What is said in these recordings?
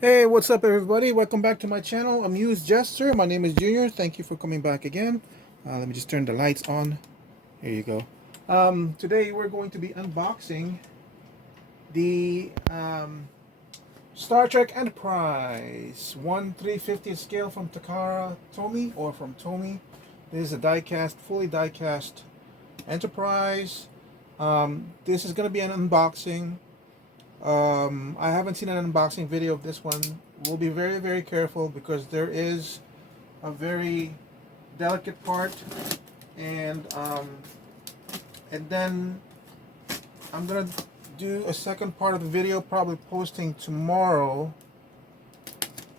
Hey, what's up, everybody? Welcome back to my channel, Amused Jester. My name is Junior. Thank you for coming back again. Let me just turn the lights on. Here you go. Today we're going to be unboxing the Star Trek Enterprise 1/350th scale from Takara TOMY or from TOMY. This is a diecast, fully diecast Enterprise. This is going to be an unboxing. I haven't seen an unboxing video of this one. We'll be very, very careful because there is a very delicate part, and then I'm gonna do a second part of the video, probably posting tomorrow,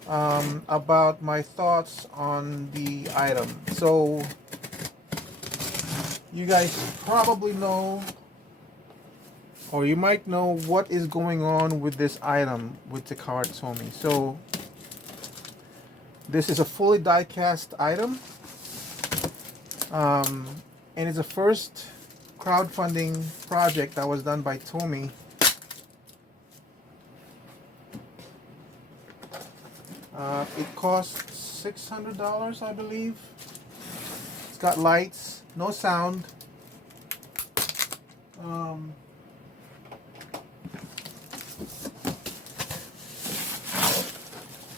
about my thoughts on the item. So you guys probably know, or you might know, what is going on with this item with Takara Tomy. So this is a fully die-cast item, and it's the first crowdfunding project that was done by Tomy. It costs $600, I believe. It's got lights, no sound.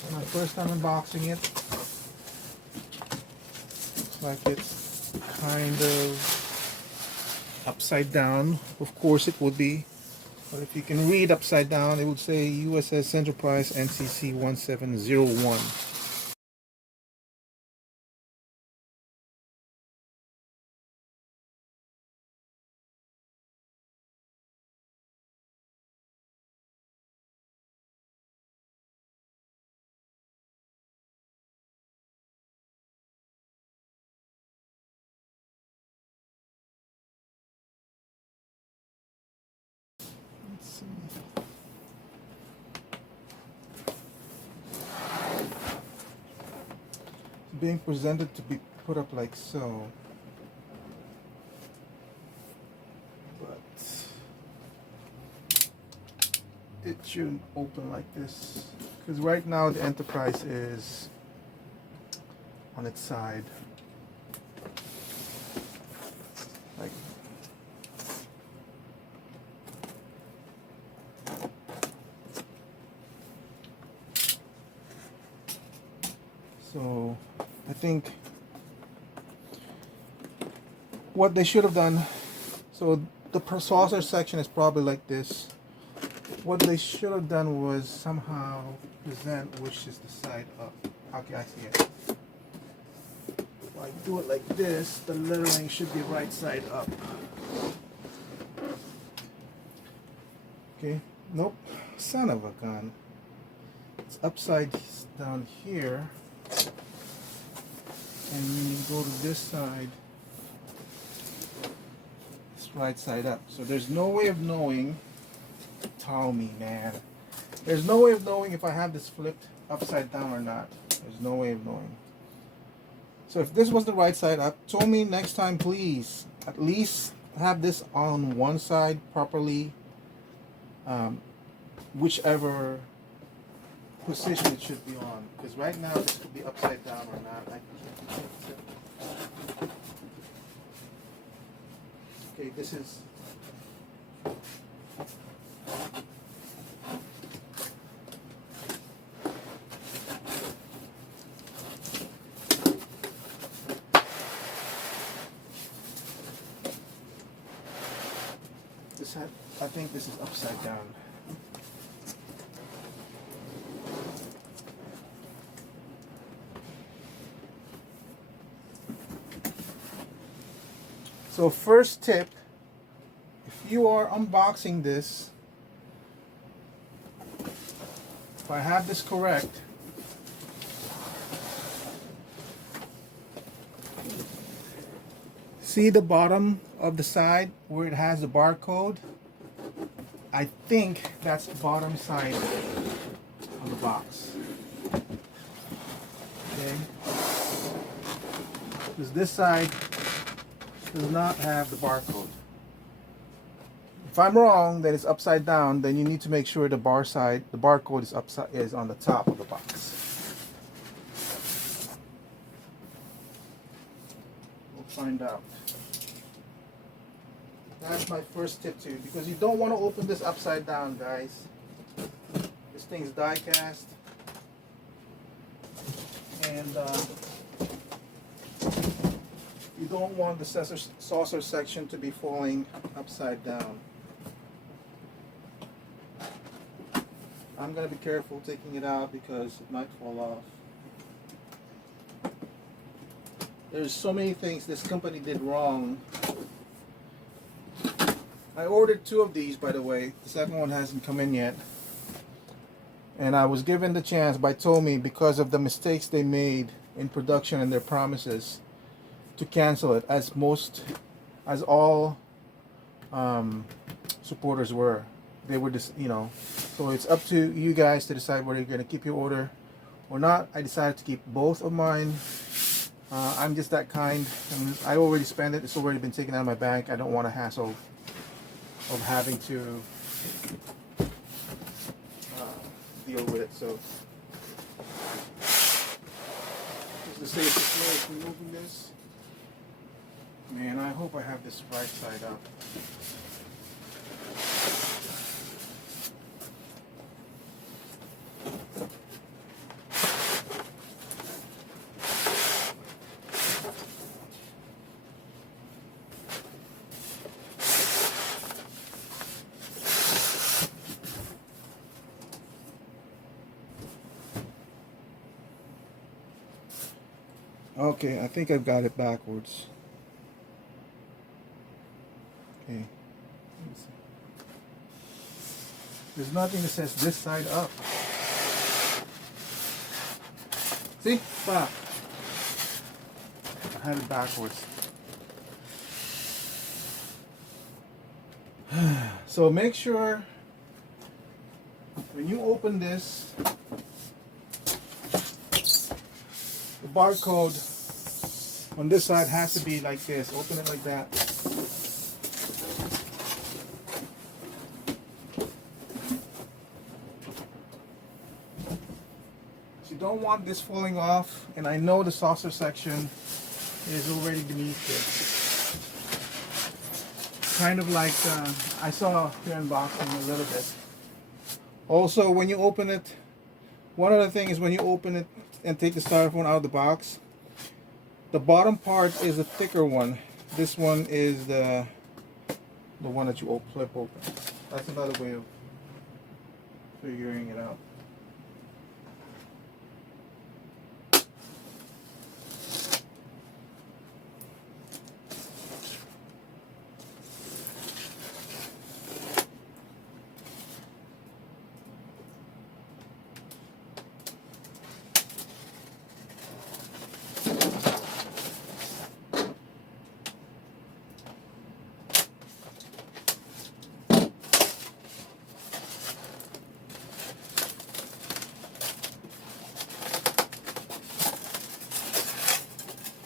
My first time unboxing it. Looks like it's kind of upside down. Of course it would be. But if you can read upside down, it would say USS Enterprise NCC 1701. Let's see. It's being presented to be put up like so. But it shouldn't open like this. Because right now the Enterprise is on its side. Like, so I think what they should have done, so the saucer section is probably like this. What they should have done was somehow present which is the side up. Okay, I see it. If I do it like this, the lettering should be right side up. Okay, nope, son of a gun. It's upside down here. And when you go to this side, it's right side up. So there's no way of knowing. Tommy, man. There's no way of knowing if I have this flipped upside down or not. There's no way of knowing. So if this was the right side up, Tommy, next time please at least have this on one side properly, whichever position it should be on. Because right now this could be upside down or not. Okay, this is. I think this is upside down. So first tip, if you are unboxing this, if I have this correct, see the bottom of the side where it has the barcode? I think that's the bottom side on the box. Okay? Because this side does not have the barcode. If I'm wrong, then it's upside down. Then you need to make sure the barcode is on the top of the box. We'll find out. That's my first tip to you, because you don't want to open this upside down, guys. This thing's die cast, and you don't want the saucer section to be falling upside down. I'm going to be careful taking it out because it might fall off. There's so many things this company did wrong. I ordered 2 of these, by the way. The second one hasn't come in yet. And I was given the chance by TOMY, because of the mistakes they made in production and their promises, to cancel it, as all supporters were. They were just, so it's up to you guys to decide whether you're going to keep your order or not. I decided to keep both of mine. I'm just that kind. I already spent it. It's already been taken out of my bank. I don't want a hassle of having to deal with it. So just the safest way of removing this. Man, I hope I have this right side up. Okay, I think I've got it backwards. Okay. There's nothing that says this side up. See? Stop. I had it backwards. So make sure when you open this, the barcode on this side has to be like this. Open it like that. So you don't want this falling off, and I know the saucer section is already beneath it. Kind of like I saw here unboxing a little bit. Also, when you open it, one other thing is when you open it and take the styrofoam out of the box, the bottom part is a thicker one. This one is the one that you flip open. That's another way of figuring it out.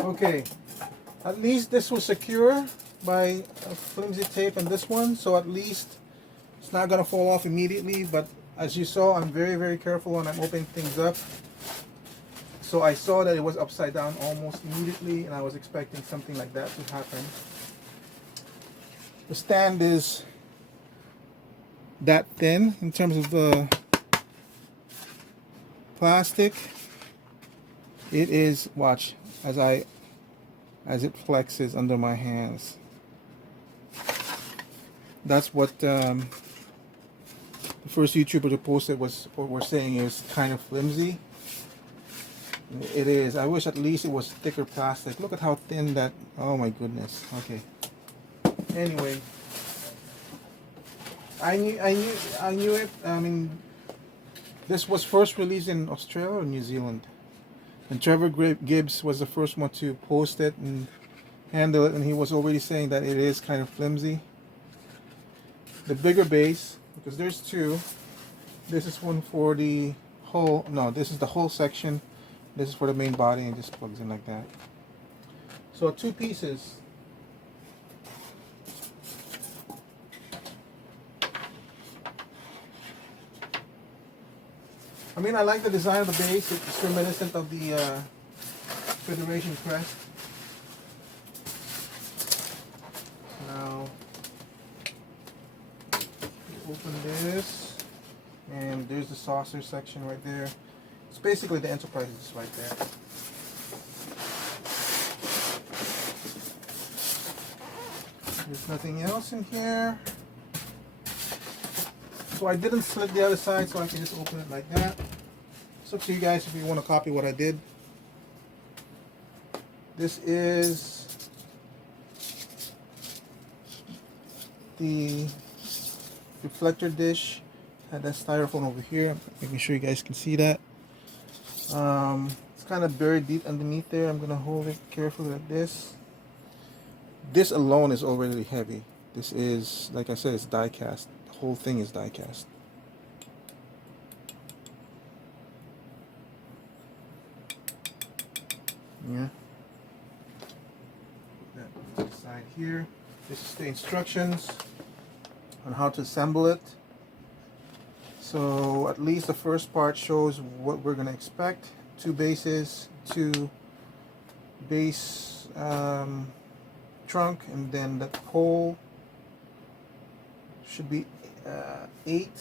Okay, at least this was secure by a flimsy tape on this one, so at least it's not going to fall off immediately. But as you saw, I'm very, very careful when I'm opening things up. So I saw that it was upside down almost immediately, and I was expecting something like that to happen. The stand is that thin in terms of the plastic. It is, watch, as it flexes under my hands. That's what the first YouTuber to post it were saying it was kind of flimsy. It is. I wish at least it was thicker plastic. Look at how thin that. Oh my goodness. Okay. Anyway, I knew it. I mean, this was first released in Australia or New Zealand. And Trevor Gibbs was the first one to post it and handle it, and he was already saying that it is kind of flimsy. The bigger base, because there's two. This is one for the whole. No, this is the whole section. This is for the main body, and just plugs in like that. So 2 pieces. I mean, I like the design of the base. It's reminiscent of the Federation crest. Now, open this, and there's the saucer section right there. It's basically the Enterprise is right there. There's nothing else in here. So I didn't slit the other side, so I can just open it like that. It's up to you guys if you want to copy what I did. This is the reflector dish. Had that styrofoam over here, making sure you guys can see that. It's kind of buried deep underneath there. I'm gonna hold it carefully like this. This alone is already heavy. This is, like I said, it's die cast. The whole thing is die cast. Yeah. Put that to the side here. This is the instructions on how to assemble it. So at least the first part shows what we're gonna expect. 2 bases, 2 base trunk, and then the pole should be 8.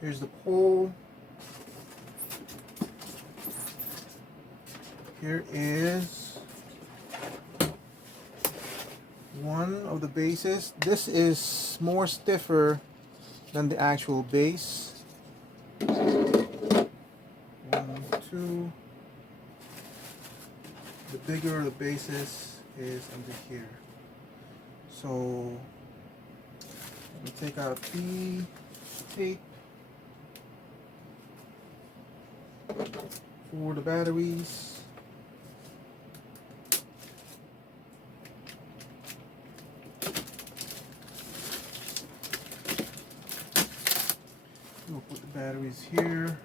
Here's the pole. Here is one of the bases. This is more stiffer than the actual base. 1, 2. The bigger the basis is under here. So let me take out the tape for the batteries. We'll put the batteries here.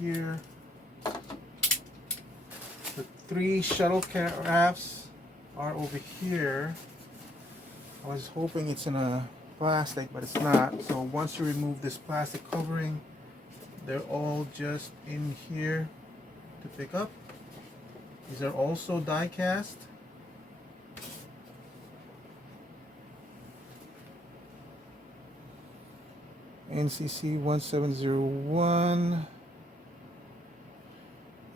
Here. The 3 shuttle rafts are over here. I was hoping it's in a plastic, but it's not. So once you remove this plastic covering, they're all just in here to pick up. These are also die cast. NCC 1701.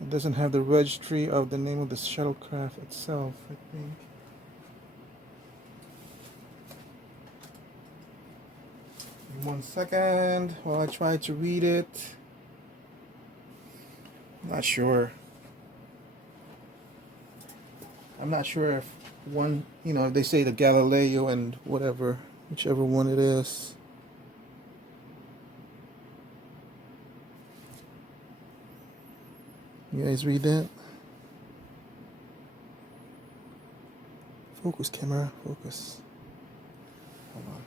It doesn't have the registry of the name of the shuttlecraft itself, I think. One second while I try to read it. Not sure. I'm not sure if one, if they say the Galileo and whatever, whichever one it is. You guys read that? Focus, camera, focus. Hold on.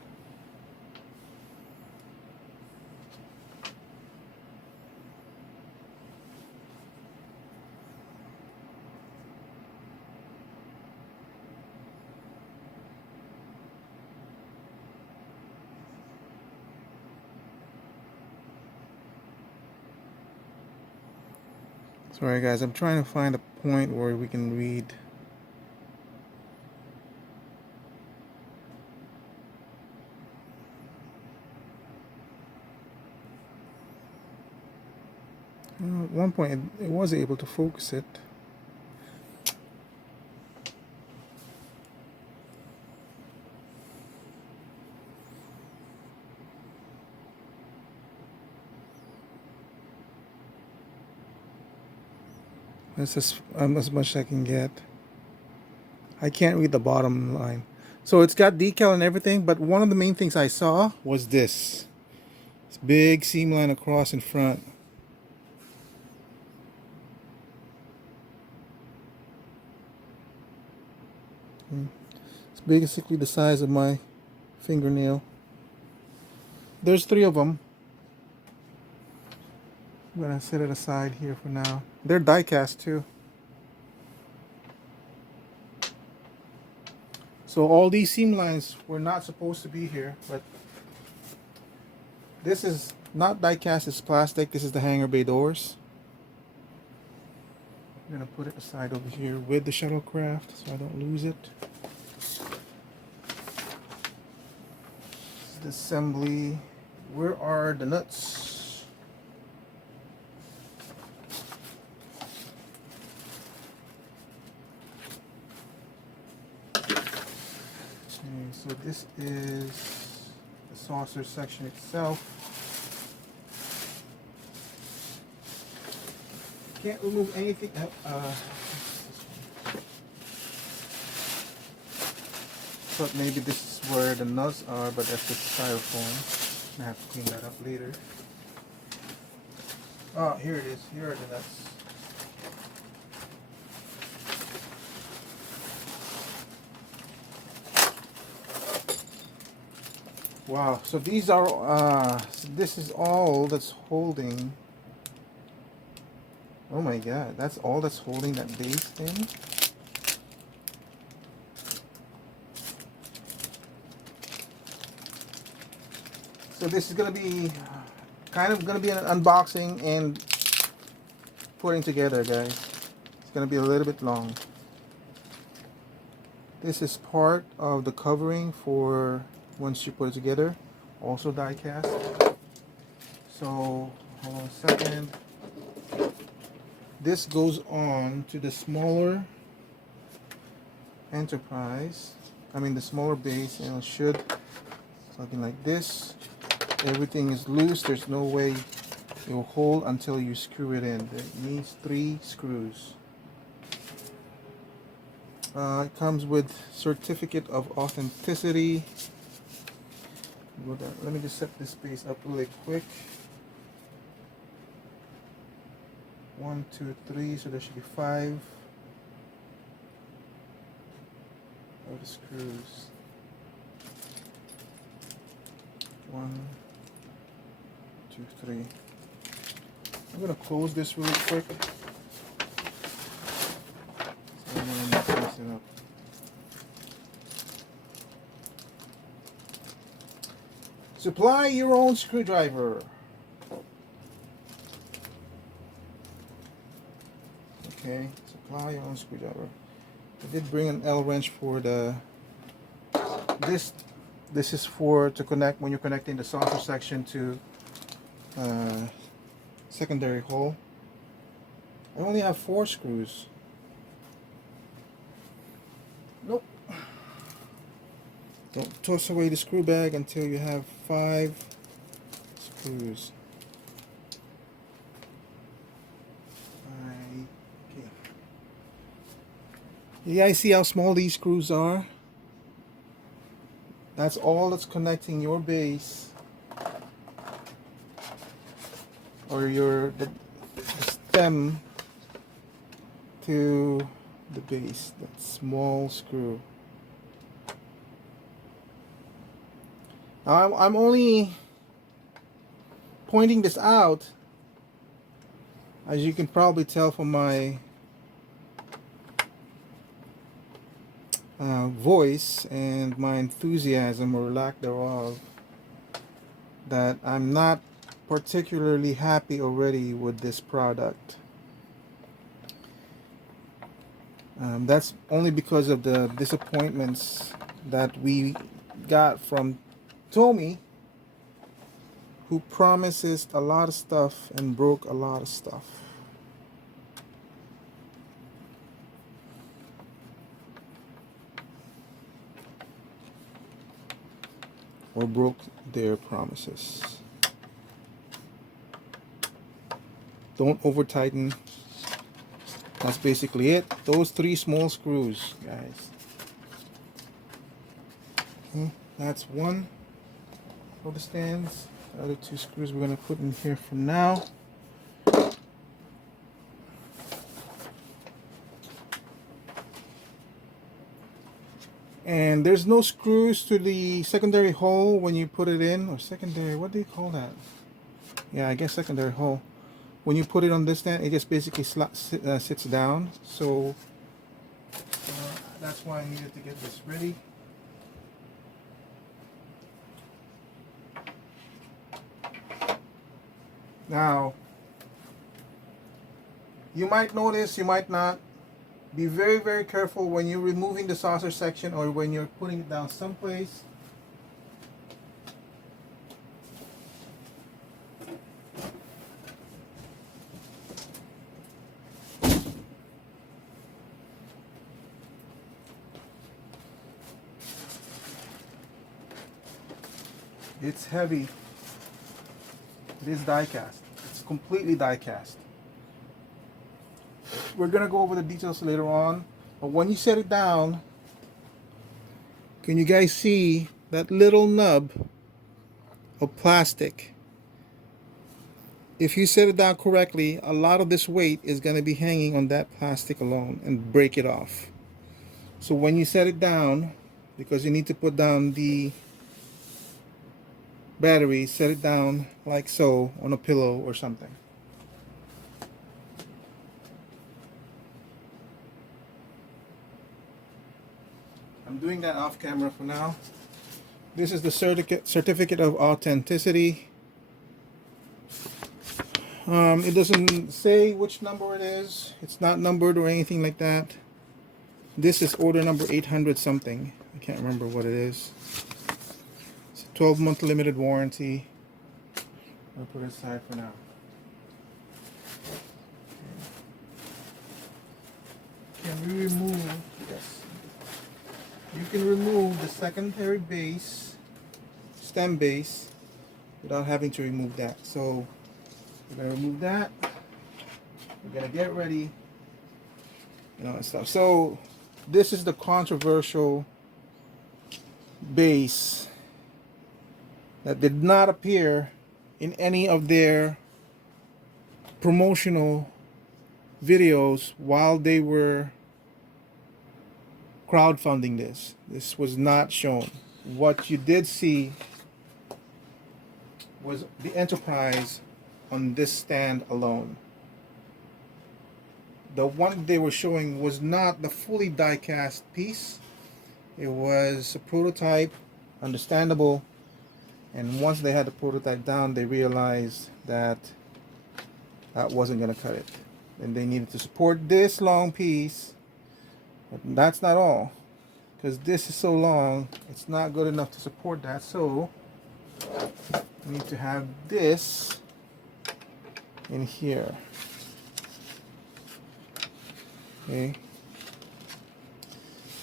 Sorry guys, I'm trying to find a point where we can read. At one point it was able to focus it. That's as much as I can get. I can't read the bottom line. So it's got decal and everything, but one of the main things I saw was this big seam line across in front. It's basically the size of my fingernail. There's 3 of them. I'm gonna set it aside here for now. They're die cast too. So all these seam lines were not supposed to be here, but this is not die cast, it's plastic. This is the hangar bay doors. I'm gonna put it aside over here with the shuttlecraft so I don't lose it. This is the assembly. Where are the nuts? Okay, so this is the saucer section itself. Can't remove anything. Thought maybe this is where the nuts are, but that's just styrofoam. I have to clean that up later. Oh, here it is. Here are the nuts. Wow. So these are. So this is all that's holding. Oh my God, that's all that's holding that base thing? So this is gonna be kind of gonna be an unboxing and putting together, guys. It's gonna be a little bit long. This is part of the covering for once you put it together, also die cast. So hold on a second. This goes on to the smaller Enterprise. I mean the smaller base, and it should something like this. Everything is loose. There's no way it will hold until you screw it in. It needs 3 screws. It comes with certificate of authenticity. Let me just set this base up really quick. 1, 2, 3, so there should be 5 of the screws. 1, 2, 3. I'm gonna close this really quick. So I'm gonna mess it up. Supply your own screwdriver. Okay, supply your own screwdriver. I did bring an L wrench for the this is for to connect when you're connecting the saucer section to secondary hole. I only have 4 screws. Nope. Don't toss away the screw bag until you have 5 screws. You guys see how small these screws are? That's all that's connecting your base or the stem to the base. That small screw. Now I'm only pointing this out, as you can probably tell from my voice and my enthusiasm or lack thereof, that I'm not particularly happy already with this product. That's only because of the disappointments that we got from TOMY, who promises a lot of stuff and broke a lot of stuff. Or broke their promises. Don't over tighten. That's basically it. Those 3 small screws, guys. Okay, that's one for the stands. The other 2 screws we're going to put in here for now. And there's no screws to the secondary hole when you put it in, or secondary, what do you call that? Yeah, I guess secondary hole. When you put it on this stand, it just basically sits down. So that's why I needed to get this ready. Now, you might notice, you might not. Be very, very careful when you're removing the saucer section or when you're putting it down someplace. It's heavy. It is die cast. It's completely die cast. We're gonna go over the details later on, but when you set it down, can you guys see that little nub of plastic? If you set it down correctly, a lot of this weight is gonna be hanging on that plastic alone and break it off. So when you set it down, because you need to put down the battery, set it down like so on a pillow or something. I'm doing that off camera for now. This is the certificate of authenticity. It doesn't say which number it is. It's not numbered or anything like that. This is order number 800 something. I can't remember what it is. It's a 12-month limited warranty. I'll put it aside for now. Can we remove? Yes. You can remove the secondary base, stem base, without having to remove that. So we're gonna remove that. We're gonna get ready, and stuff. So this is the controversial base that did not appear in any of their promotional videos while they were crowdfunding this. This was not shown. What you did see was the Enterprise on this stand alone. The one they were showing was not the fully die-cast piece. It was a prototype, understandable, and once they had the prototype down, they realized that that wasn't going to cut it. And they needed to support this long piece. But that's not all, because this is so long, it's not good enough to support that. So we need to have this in here. Okay.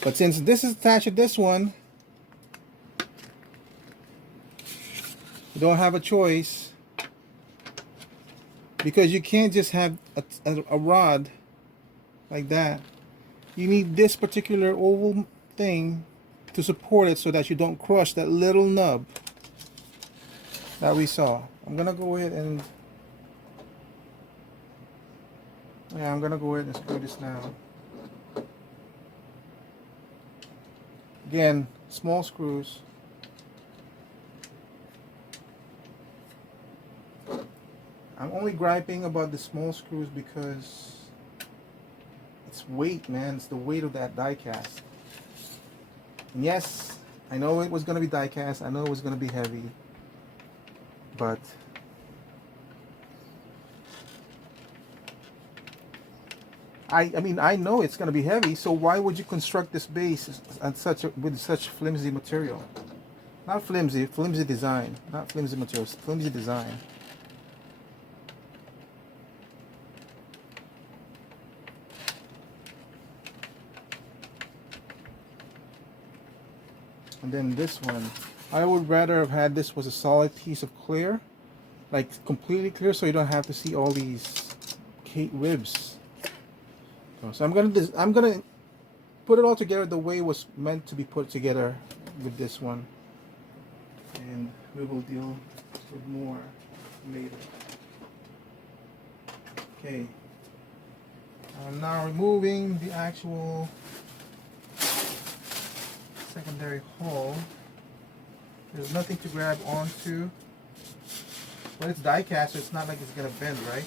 But since this is attached to this one, you don't have a choice, because you can't just have a rod like that. You need this particular oval thing to support it so that you don't crush that little nub that we saw. I'm gonna go ahead and screw this now. Again, small screws. I'm only griping about the small screws because it's weight, man. It's the weight of that die cast. And yes, I know it was going to be die cast. I know it was going to be heavy. But I mean, I know it's going to be heavy. So why would you construct this base with such flimsy material? Not flimsy, flimsy design. Not flimsy materials, flimsy design. And then this one, I would rather have had this was a solid piece of clear, like completely clear, so you don't have to see all these ribs. So I'm gonna put it all together the way it was meant to be put together with this one, and we will deal with more later. Okay, I'm now removing the actual secondary hull. There's nothing to grab onto, but it's die cast, so it's not like it's gonna bend, right?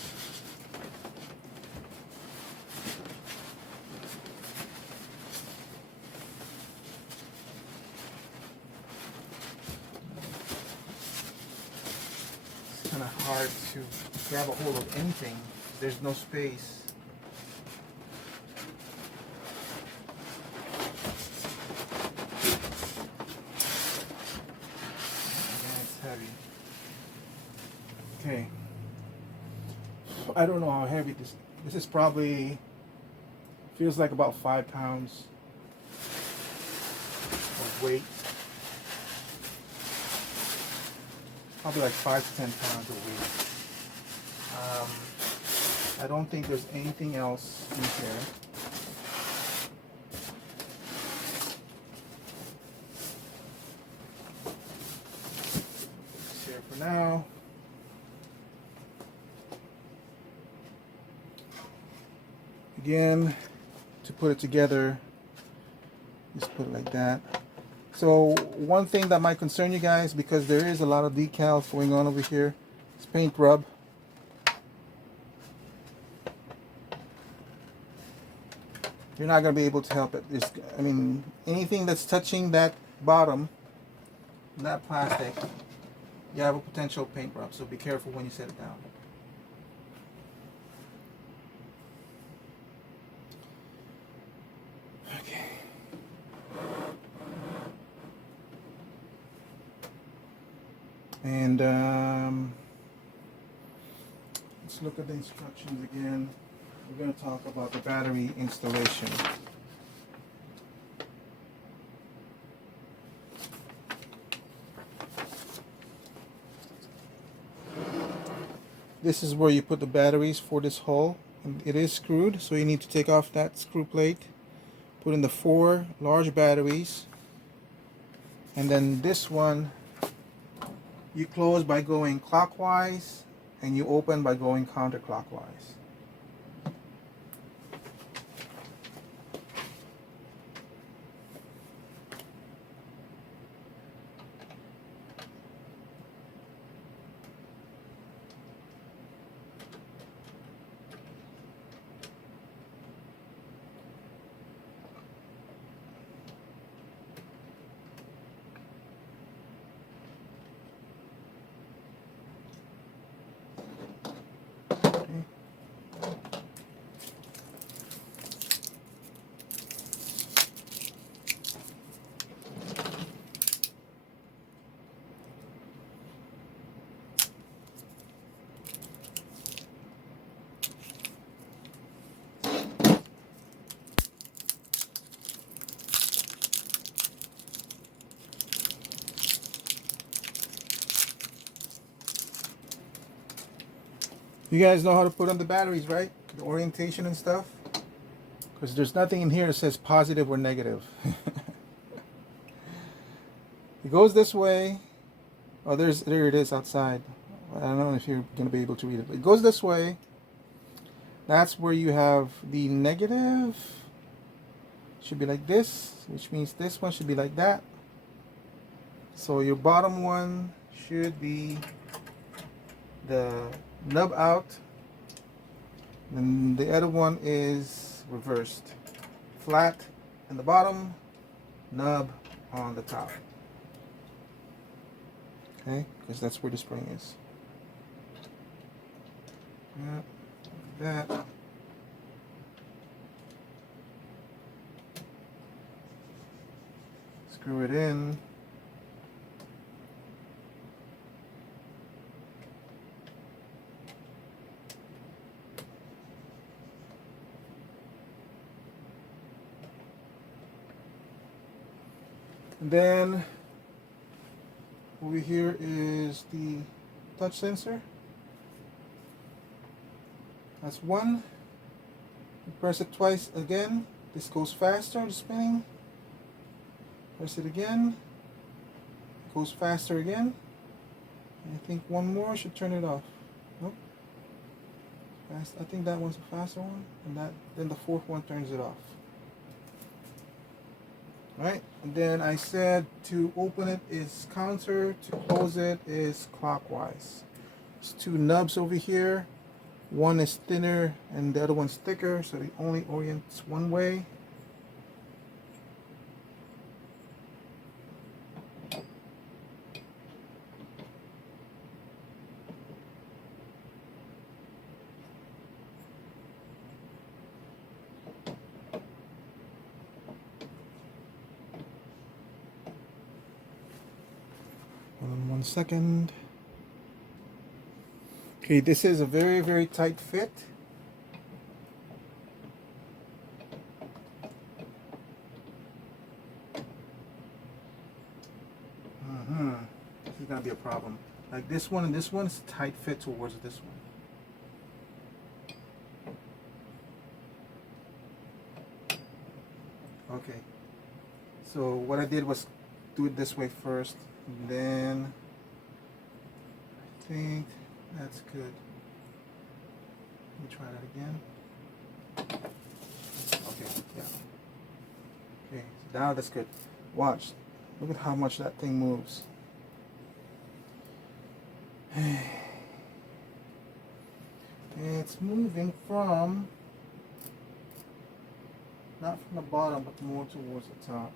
It's kind of hard to grab a hold of anything. There's no space. Yeah, it's heavy. Okay. I don't know how heavy this is. Probably feels like about 5 pounds of weight. Probably like 5 to 10 pounds of weight. I don't think there's anything else in here. It's here for now. Again, to put it together, just put it like that. So one thing that might concern you guys, because there is a lot of decals going on over here, is paint rub. You're not going to be able to help it. I mean, anything that's touching that bottom, that plastic, you have a potential paint rub. So be careful when you set it down. Okay. And let's look at the instructions again. We're going to talk about the battery installation. This is where you put the batteries for this hull. And it is screwed, so you need to take off that screw plate, put in the 4 large batteries, and then this one you close by going clockwise and you open by going counterclockwise. You guys know how to put on the batteries, right? The orientation and stuff. Because there's nothing in here that says positive or negative. It goes this way. Oh, there it is outside. I don't know if you're going to be able to read it. But it goes this way. That's where you have the negative. Should be like this, which means this one should be like that. So your bottom one should be the nub out, and the other one is reversed, flat in the bottom, nub on the top. Okay, because that's where the spring is. Yeah, like that. Screw it in. And then over here is the touch sensor. That's one. You press it twice again. This goes faster, the spinning. Press it again. It goes faster again. And I think one more should turn it off. Nope. I think that one's a faster one, and then the 4th one turns it off. Right, and then I said to open it is counter, to close it is clockwise. There's 2 nubs over here. One is thinner and the other one's thicker, so it only orients one way. 1 second. Okay, this is a very, very tight fit. This is gonna be a problem. Like this one and this one is a tight fit towards this one. Okay, so what I did was do it this way first, and then I think that's good. Let me try that again. Okay, yeah. Okay, so now that's good. Watch. Look at how much that thing moves. It's moving from, not from the bottom, but more towards the top.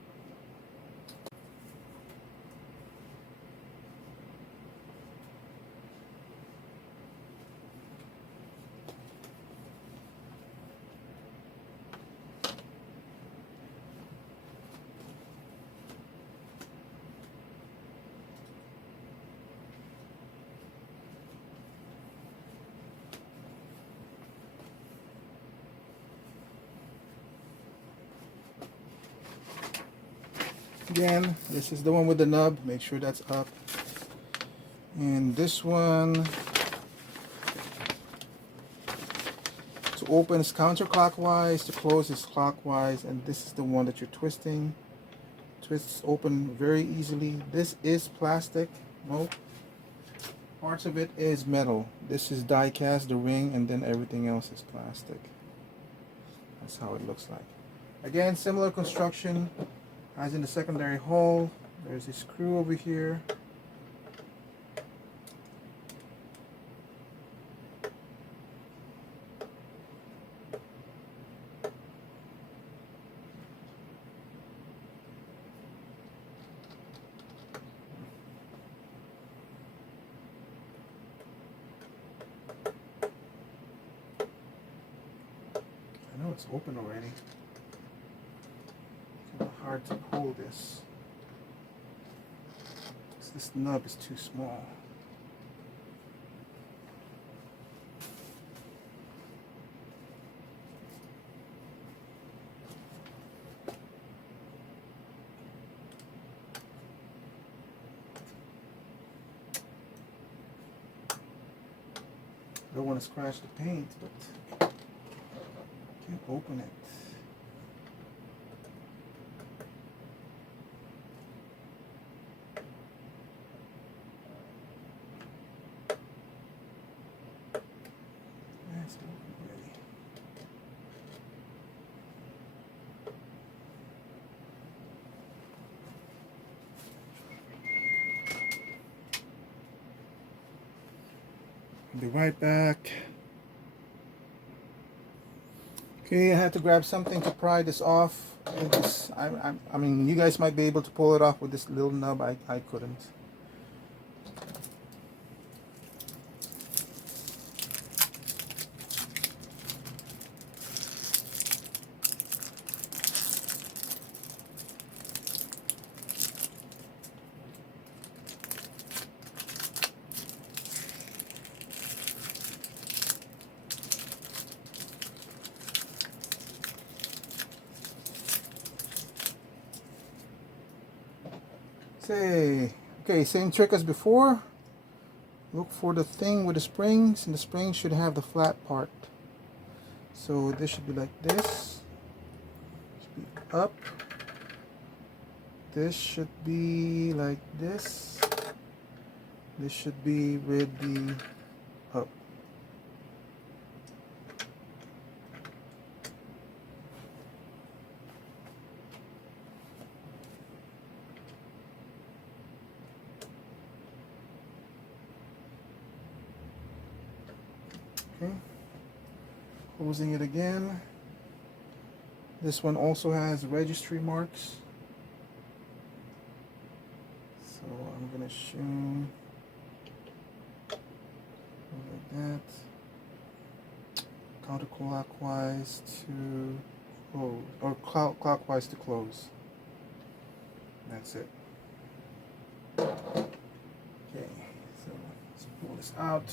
Again, this is the one with the nub. Make sure that's up. And this one, to open is counterclockwise, to close is clockwise, and this is the one that you're twisting. Twists open very easily. This is plastic. Nope. Parts of it is metal. This is die cast, the ring, and then everything else is plastic. That's how it looks like. Again, similar construction as in the secondary hole. There's a screw over here. I know it's open already. It's hard to hold this. This nub is too small. I don't want to scratch the paint, but I can't open it. That's open already. I'll be right back. Okay, I had to grab something to pry this off. I mean, you guys might be able to pull it off with this little nub. I couldn't. Say, okay, same trick as before. Look for the thing with the springs, and the springs should have the flat part. So this should be like this. Should be up. This should be like this. This should be with the up. Okay, closing it again. This one also has registry marks. So I'm gonna shoot like that. Counterclockwise to close, or clockwise to close. That's it. Okay, this out.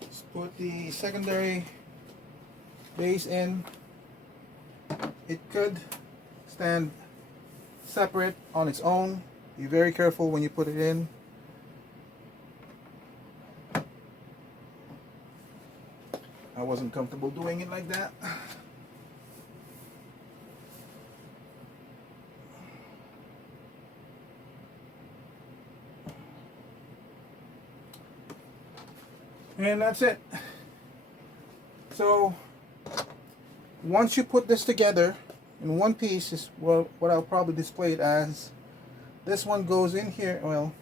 Let's put the secondary base in. It could stand separate on its own. Be very careful when you put it in. I wasn't comfortable doing it like that. And that's it. So once you put this together in one piece, is what I'll probably display it as. This one goes in here. Well,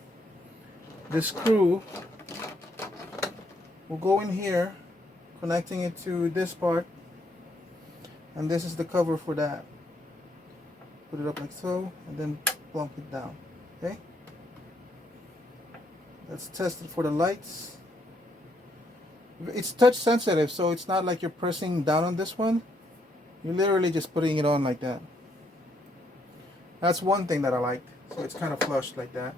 the screw will go in here, connecting it to this part, and this is the cover for that. Put it up like so, and then plump it down. Okay, let's test it for the lights. It's touch sensitive, so it's not like you're pressing down on this one. You're literally just putting it on like that. That's one thing that I like. So it's kind of flush like that.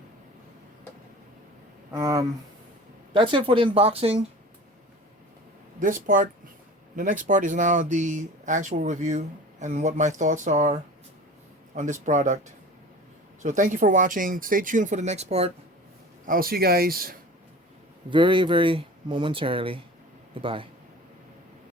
That's it for the unboxing. This part, the next part is now the actual review and what my thoughts are on this product. So thank you for watching. Stay tuned for the next part. I'll see you guys very, very momentarily. Goodbye.